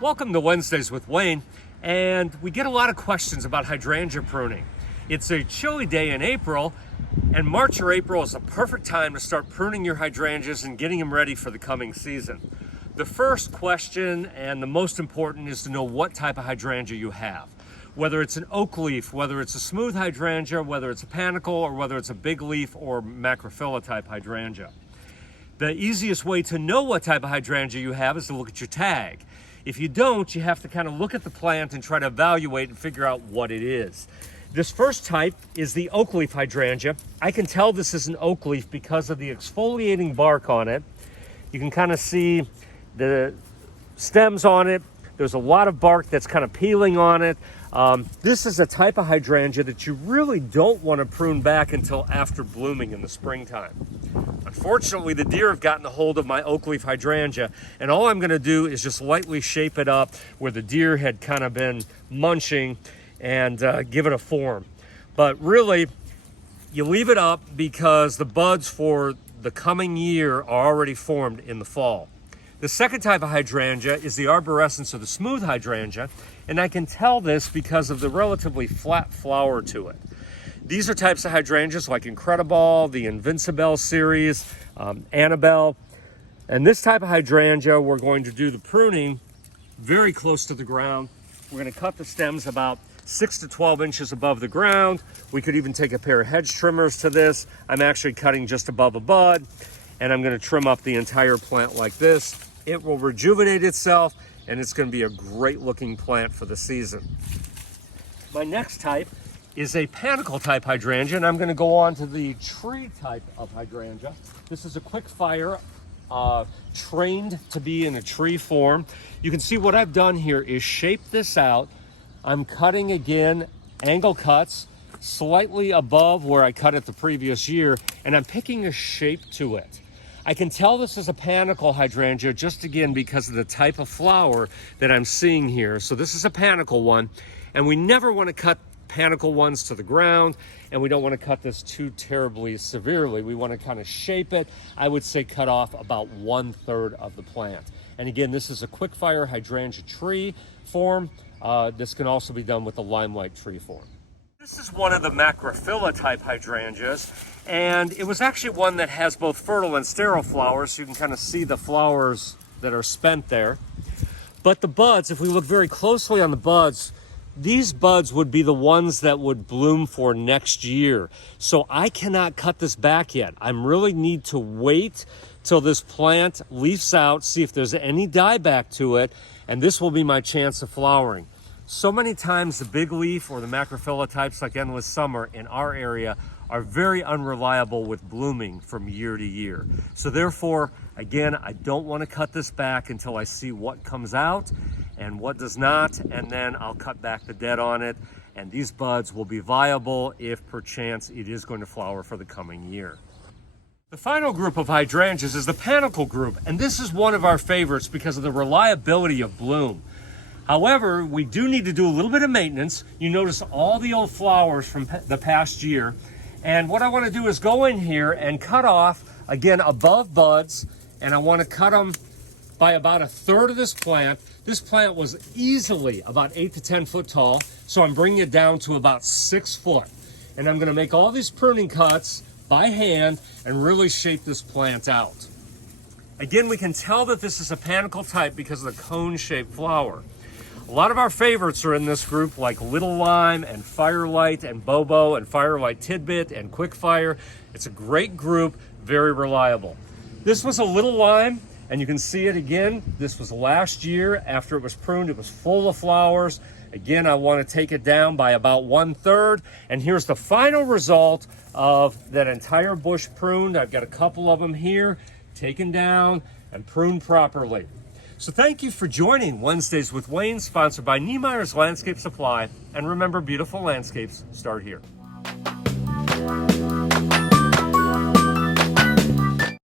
Welcome to Wednesdays with Wayne, and we get a lot of questions about hydrangea pruning. It's a chilly day in April, and March or April is a perfect time to start pruning your hydrangeas and getting them ready for the coming season. The first question, and the most important, is to know what type of hydrangea you have. Whether it's an oak leaf, whether it's a smooth hydrangea, whether it's a panicle, or whether it's a big leaf or macrophylla type hydrangea. The easiest way to know what type of hydrangea you have is to look at your tag. If you don't, you have to kind of look at the plant and try to evaluate and figure out what it is. This first type is the oak leaf hydrangea. I can tell this is an oak leaf because of the exfoliating bark on it. You can kind of see the stems on it. There's a lot of bark that's kind of peeling on it. This is a type of hydrangea that you really don't want to prune back until after blooming in the springtime. Unfortunately, the deer have gotten a hold of my oak leaf hydrangea, and all I'm going to do is just lightly shape it up where the deer had kind of been munching and give it a form. But really, you leave it up because the buds for the coming year are already formed in the fall. The second type of hydrangea is the arborescens or the smooth hydrangea, and I can tell this because of the relatively flat flower to it. These are types of hydrangeas like Incredible, the Invincible series, Annabelle. And this type of hydrangea, we're going to do the pruning very close to the ground. We're going to cut the stems about 6 to 12 inches above the ground. We could even take a pair of hedge trimmers to this. I'm actually cutting just above a bud, and I'm going to trim up the entire plant like this. It will rejuvenate itself, and it's going to be a great looking plant for the season. My next type is a panicle type hydrangea, and I'm going to go on to the tree type of hydrangea. This is a quick fire, trained to be in a tree form. You can see what I've done here is shape this out. I'm cutting again, angle cuts, slightly above where I cut it the previous year, and I'm picking a shape to it. I can tell this is a panicle hydrangea just again because of the type of flower that I'm seeing here. So this is a panicle one, and we never want to cut panicle ones to the ground, and we don't want to cut this too terribly severely. We want to kind of shape it. I would say cut off about 1/3 of the plant. And again, this is a quick fire hydrangea tree form. This can also be done with the limelight tree form. This is one of the macrophylla type hydrangeas, and it was actually one that has both fertile and sterile flowers, so you can kind of see the flowers that are spent there. But the buds, if we look very closely on the buds, these buds would be the ones that would bloom for next year. So I cannot cut this back yet. I really need to wait till this plant leaves out, see if there's any dieback to it, and this will be my chance of flowering. So many times the big leaf or the macrophylla types like Endless Summer in our area are very unreliable with blooming from year to year. So therefore, again, I don't want to cut this back until I see what comes out and what does not, and then I'll cut back the dead on it, and these buds will be viable if perchance it is going to flower for the coming year. The final group of hydrangeas is the panicle group, and this is one of our favorites because of the reliability of bloom. However, we do need to do a little bit of maintenance. You notice all the old flowers from the past year. And what I want to do is go in here and cut off, again, above buds. And I want to cut them by about 1/3 of this plant. This plant was easily about 8 to 10 foot tall. So I'm bringing it down to about 6 foot. And I'm going to make all these pruning cuts by hand and really shape this plant out. Again, we can tell that this is a panicle type because of the cone-shaped flower. A lot of our favorites are in this group, like Little Lime and Firelight and Bobo and Firelight Tidbit and Quickfire. It's a great group, very reliable. This was a Little Lime, and you can see it again. This was last year. After it was pruned, it was full of flowers. Again, I want to take it down by about 1/3. And here's the final result of that entire bush pruned. I've got a couple of them here, taken down and pruned properly. So thank you for joining Wednesdays with Wayne, sponsored by Niemeyer's Landscape Supply. And remember, beautiful landscapes start here.